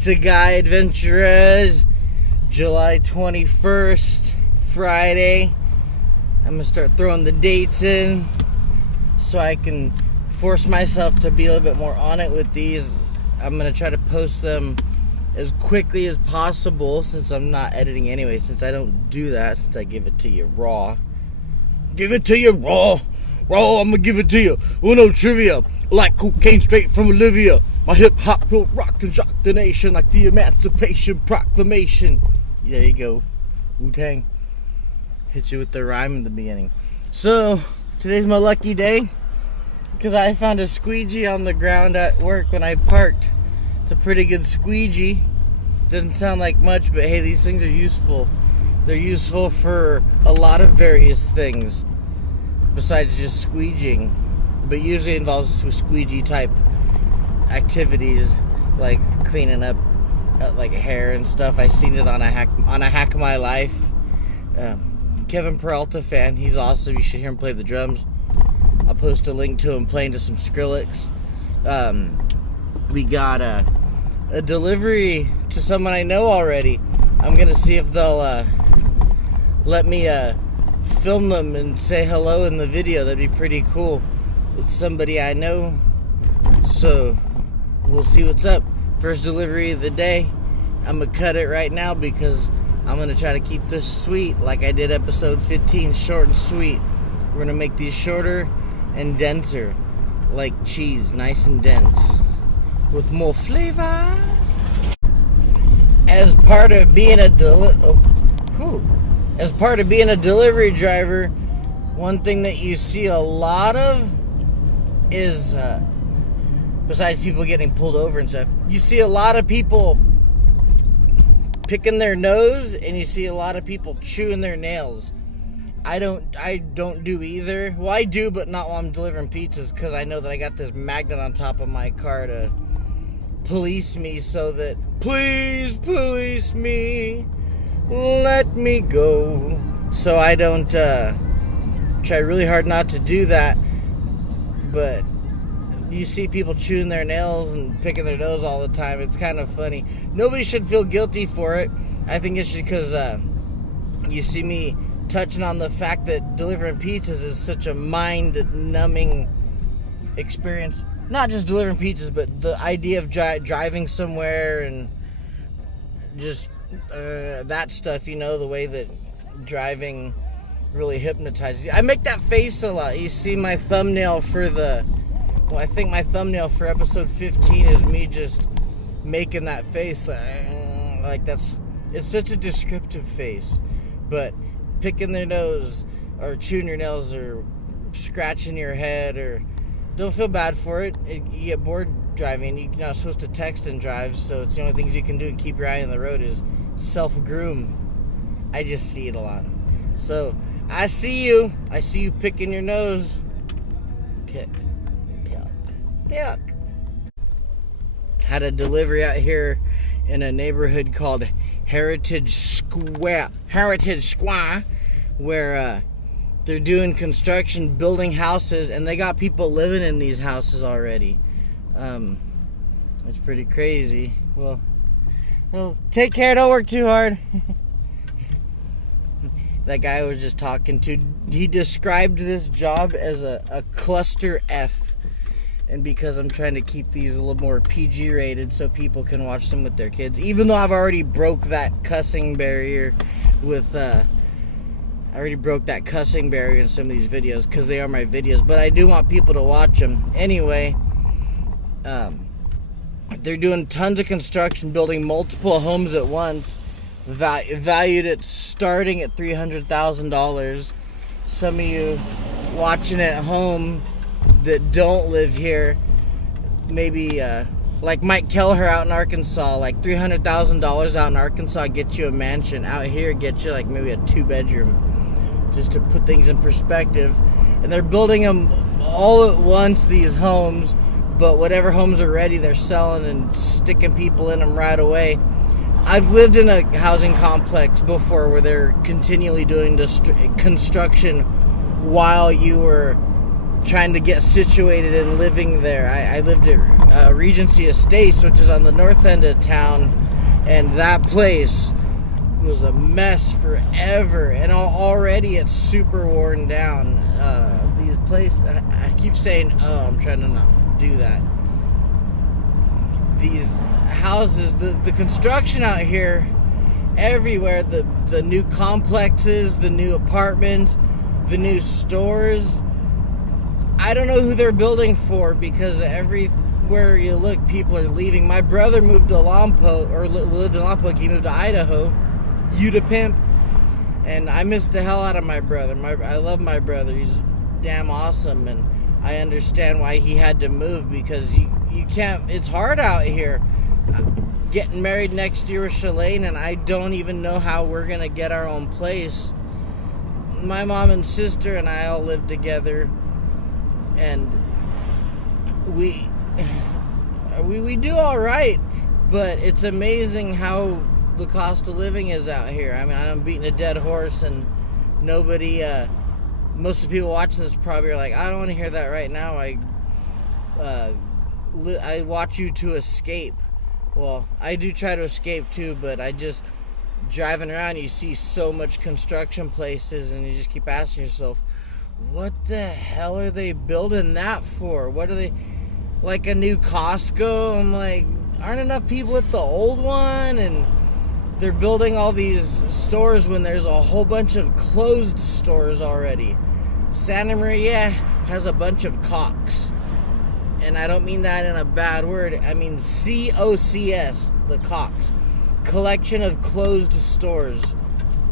It's a guy, AdventurEZ, July 21st, Friday. I'm going to start throwing the dates in so I can force myself to be a little bit more on it with these. I'm going to try to post them as quickly as possible since I'm not editing anyway, since I don't do that, since I give it to you raw. Give it to you raw. Raw, I'm going to give it to you. Uno trivia, like cocaine straight from Olivia. My hip-hop will rock and shock the nation like the Emancipation Proclamation. There you go. Wu-Tang. Hit you with the rhyme in the beginning. So, today's my lucky day because I found a squeegee on the ground at work when I parked. It's a pretty good squeegee. Doesn't sound like much, but hey, these things are useful. They're useful for a lot of various things besides just squeegeeing, but usually involves squeegee type activities like cleaning up like hair and stuff. I seen it on a hack of my life. Kevin Peralta fan, he's awesome. You should hear him play the drums. I'll post a link to him playing to some Skrillex. We got a delivery to someone I know already. I'm gonna see if they'll let me film them and say hello in the video. That'd be pretty cool. It's somebody I know, so we'll see what's up. First delivery of the day. I'm gonna cut it right now because I'm gonna try to keep this sweet like I did episode 15, short and sweet. We're gonna make these shorter and denser, like cheese, nice and dense, with more flavor. As part of being a delivery driver, one thing that you see a lot of is, besides people getting pulled over and stuff, you see a lot of people picking their nose, and you see a lot of people chewing their nails. I don't do either. Well, I do, but not while I'm delivering pizzas, because I know that I got this magnet on top of my car to police me, so that, please police me, let me go. So I don't try really hard not to do that, but you see people chewing their nails and picking their nose all the time. It's kind of funny. Nobody should feel guilty for it. I think it's just because you see me touching on the fact that delivering pizzas is such a mind-numbing experience. Not just delivering pizzas, but the idea of driving somewhere and just that stuff, you know, the way that driving really hypnotizes you. I make that face a lot. You see my thumbnail for I think my thumbnail for episode 15 is me just making that face. Like it's such a descriptive face. But picking their nose or chewing your nails or scratching your head, or don't feel bad for it. You get bored driving. You're not supposed to text and drive, so it's the only things you can do and keep your eye on the road is self-groom. I just see it a lot. So I see you picking your nose. Pick. Had a delivery out here in a neighborhood called Heritage Square, where they're doing construction, building houses, and they got people living in these houses already. It's pretty crazy. Well, take care, don't work too hard. That guy I was just talking to, he described this job as a cluster F. And because I'm trying to keep these a little more PG rated so people can watch them with their kids, even though I've already broke that cussing barrier with, I already broke that cussing barrier in some of these videos because they are my videos, but I do want people to watch them. Anyway, they're doing tons of construction, building multiple homes at once, valued at starting at $300,000. Some of you watching at home that don't live here, maybe like Mike Kelleher out in Arkansas, like $300,000 out in Arkansas gets you a mansion. Out here gets you like maybe a 2-bedroom, just to put things in perspective. And they're building them all at once, these homes, but whatever homes are ready, they're selling and sticking people in them right away. I've lived in a housing complex before where they're continually doing this construction while you were trying to get situated and living there. I lived at Regency Estates, which is on the north end of town, and that place was a mess forever, and already it's super worn down. These places, I keep saying, oh, I'm trying to not do that. These houses, the construction out here, everywhere, the new complexes, the new apartments, the new stores, I don't know who they're building for, because everywhere you look, people are leaving. My brother moved to Lompoc, or lived in Lompoc. He moved to Idaho, to pimp, and I miss the hell out of my brother. I love my brother. He's damn awesome, and I understand why he had to move, because you can't. It's hard out here. Getting married next year with Shalane, and I don't even know how we're gonna get our own place. My mom and sister and I all live together, and we do all right, but it's amazing how the cost of living is out here. I mean, I'm beating a dead horse, and nobody, most of the people watching this probably are like, I don't want to hear that right now. I watch you to escape. Well, I do try to escape too, but I just, driving around, you see so much construction places, and you just keep asking yourself, what the hell are they building that for? What are they, like a new Costco? I'm like, aren't enough people at the old one? And they're building all these stores when there's a whole bunch of closed stores already. Santa Maria has a bunch of cocks. And I don't mean that in a bad word. I mean COCS, the cocks. Collection of closed stores.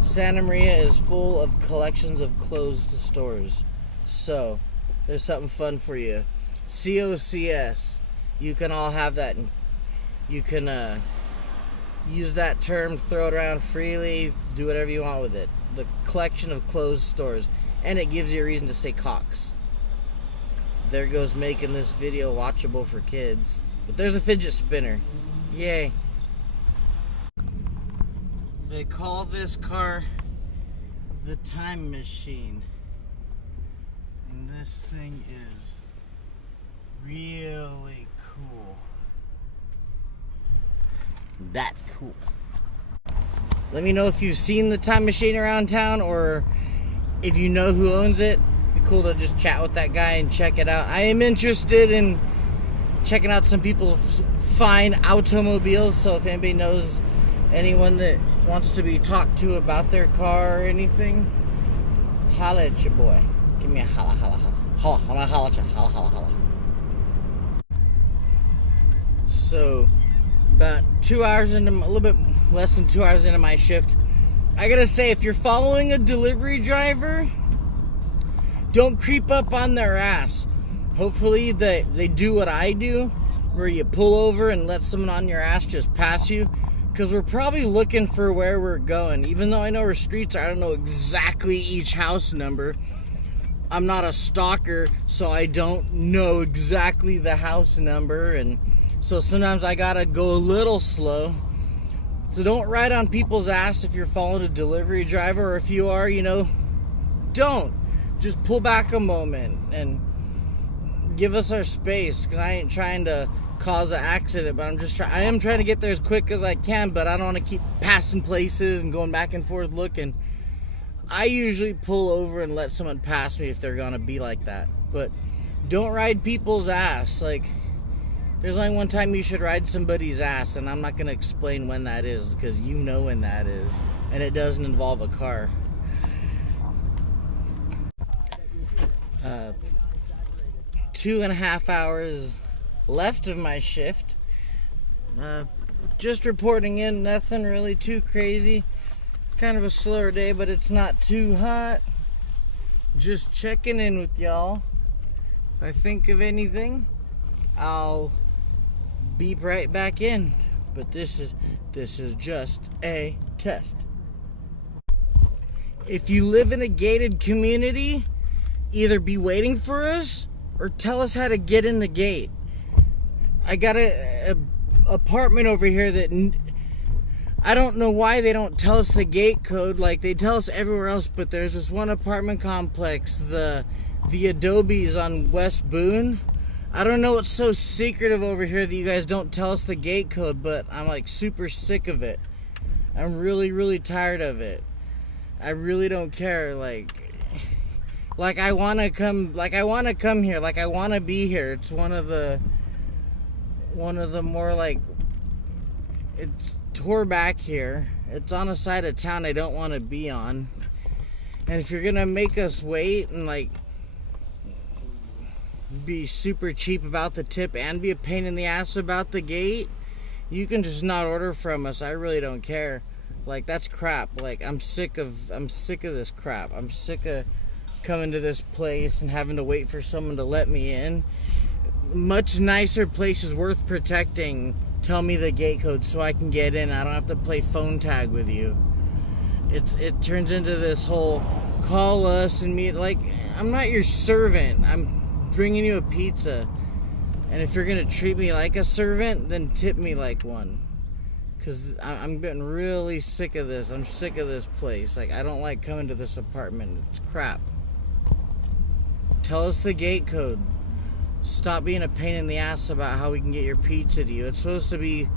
Santa Maria is full of collections of closed stores. So, there's something fun for you. COCS. You can all have that. You can use that term, throw it around freely, do whatever you want with it. The collection of closed stores. And it gives you a reason to say cocks. There goes making this video watchable for kids. But there's a fidget spinner. Yay. They call this car the time machine. And this thing is really cool. That's cool. Let me know if you've seen the time machine around town, or if you know who owns it. It'd be cool to just chat with that guy and check it out. I am interested in checking out some people's fine automobiles, so if anybody knows anyone that wants to be talked to about their car or anything, holla at your boy. Give me a holla, holla, holla. Holla, I'm gonna holla at you. Holla, holla, holla. So, about 2 hours into, a little bit less than 2 hours into my shift, I gotta say, if you're following a delivery driver, don't creep up on their ass. Hopefully they do what I do, where you pull over and let someone on your ass just pass you, because we're probably looking for where we're going. Even though I know our streets, I don't know exactly each house number. I'm not a stalker, so I don't know exactly the house number, and so sometimes I gotta go a little slow. So don't ride on people's ass if you're following a delivery driver, or if you are, don't. Just pull back a moment and give us our space, because I ain't trying to cause an accident, but I am trying to get there as quick as I can, but I don't want to keep passing places and going back and forth looking. I usually pull over and let someone pass me if they're gonna be like that, but don't ride people's ass. Like, there's only one time you should ride somebody's ass, and I'm not gonna explain when that is, because you know when that is, and it doesn't involve a car. 2.5 hours left of my shift. Just reporting in, nothing really too crazy. Kind of a slower day, but it's not too hot. Just checking in with y'all. If I think of anything, I'll beep right back in. But this is just a test. If you live in a gated community, either be waiting for us or tell us how to get in the gate. I got a apartment over here that I don't know why they don't tell us the gate code like they tell us everywhere else, but there's this one apartment complex, the the Adobe's on West Boone. I don't know what's so secretive over here that you guys don't tell us the gate code, but I'm like super sick of it. I'm really, really tired of it. I really don't care. Like I want to come here. Like I want to be here. It's one of the more like, it's tore back here. It's on a side of town I don't want to be on. And if you're gonna make us wait and like be super cheap about the tip and be a pain in the ass about the gate, you can just not order from us. I really don't care. Like, that's crap. Like, I'm sick of this crap. I'm sick of coming to this place and having to wait for someone to let me in. Much nicer places worth protecting tell me the gate code so I can get in. I don't have to play phone tag with you. It turns into this whole call us and meet. Like, I'm not your servant. I'm bringing you a pizza, and if you're gonna treat me like a servant, then tip me like one, because I'm getting really sick of this. I'm sick of this place. Like, I don't like coming to this apartment. It's crap. Tell us the gate code. Stop being a pain in the ass about how we can get your pizza to you. It's supposed to be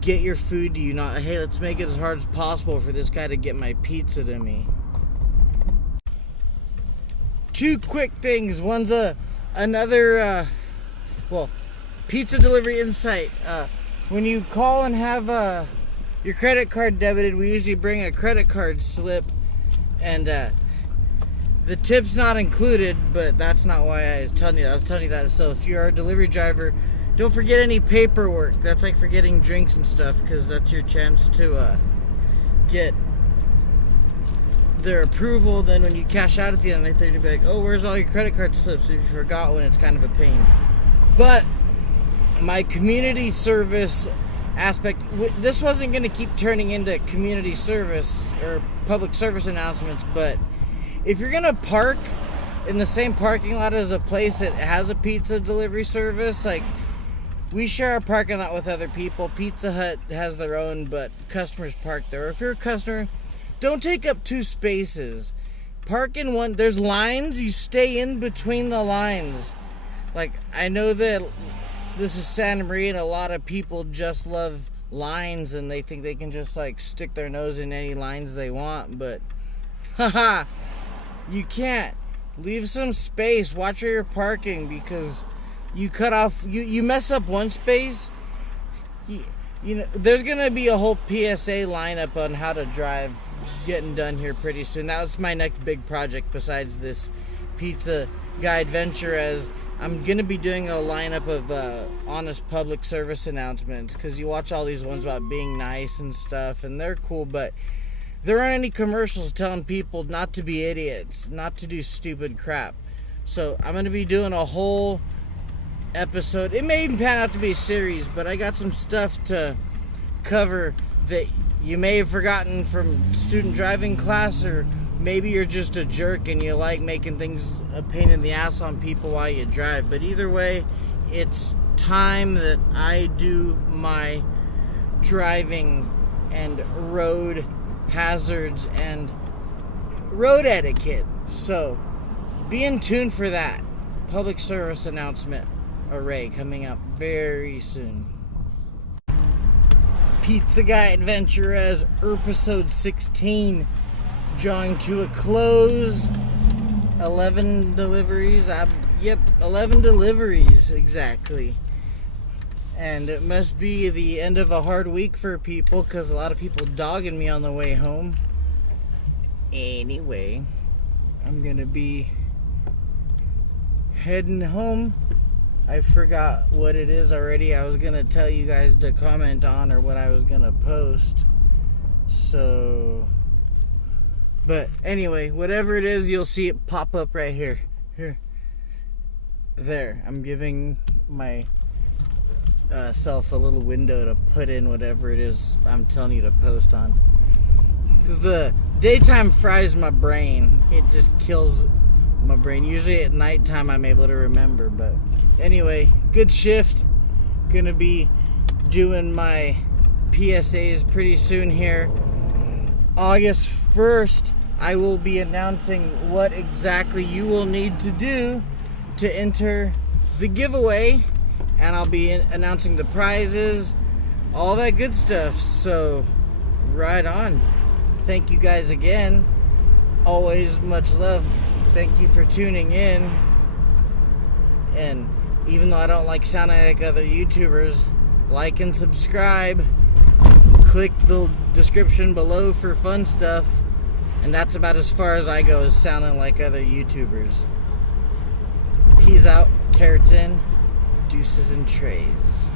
get your food to you, not hey, let's make it as hard as possible for this guy to get my pizza to me. Two quick things. One's another pizza delivery insight. When you call and have your credit card debited, we usually bring a credit card slip, and the tip's not included, but that's not why I was telling you that. I was telling you that. So if you're a delivery driver, don't forget any paperwork. That's like forgetting drinks and stuff, because that's your chance to get their approval. Then when you cash out at the end, they're gonna be like, oh, where's all your credit card slips? If you forgot one, it's kind of a pain. But my community service aspect, this wasn't gonna keep turning into community service or public service announcements, but if you're gonna park in the same parking lot as a place that has a pizza delivery service, like, we share our parking lot with other people. Pizza Hut has their own, but customers park there. If you're a customer, don't take up two spaces. Park in one. There's lines. You stay in between the lines. Like, I know that this is Santa Maria and a lot of people just love lines and they think they can just like stick their nose in any lines they want, but haha, you can't. Leave some space. Watch where you're parking, because you cut off, you mess up one space, you know, there's gonna be a whole PSA lineup on how to drive getting done here pretty soon. That was my next big project besides this pizza guy AdventurEZ. I'm gonna be doing a lineup of honest public service announcements, because you watch all these ones about being nice and stuff, and they're cool, but there aren't any commercials telling people not to be idiots, not to do stupid crap. So I'm gonna be doing a whole episode. It may even pan out to be a series, but I got some stuff to cover that you may have forgotten from student driving class, or maybe you're just a jerk and you like making things a pain in the ass on people while you drive. But either way, it's time that I do my driving and road hazards and road etiquette. So be in tune for that public service announcement array coming up very soon. Pizza Guy AdventurEZ Erpisode 16 drawing to a close. 11 deliveries. 11 deliveries exactly. And it must be the end of a hard week for people, because a lot of people dogging me on the way home. Anyway, I'm gonna be heading home. I forgot what it is already. I was gonna tell you guys to comment on, or what I was gonna post. So, but anyway, whatever it is, you'll see it pop up right here. There. I'm giving my self a little window to put in whatever it is I'm telling you to post on. Because the daytime fries my brain. It just kills my brain. Usually at nighttime I'm able to remember. But anyway, good shift. Gonna be doing my PSAs pretty soon here. August 1st, I will be announcing what exactly you will need to do to enter the giveaway, and I'll be announcing the prizes, all that good stuff. So right on. Thank you guys again. Always much love. Thank you for tuning in. And even though I don't like sounding like other YouTubers, like and subscribe. Click the description below for fun stuff. And that's about as far as I go, as sounding like other YouTubers. Peace out, carrots in, deuces and trays.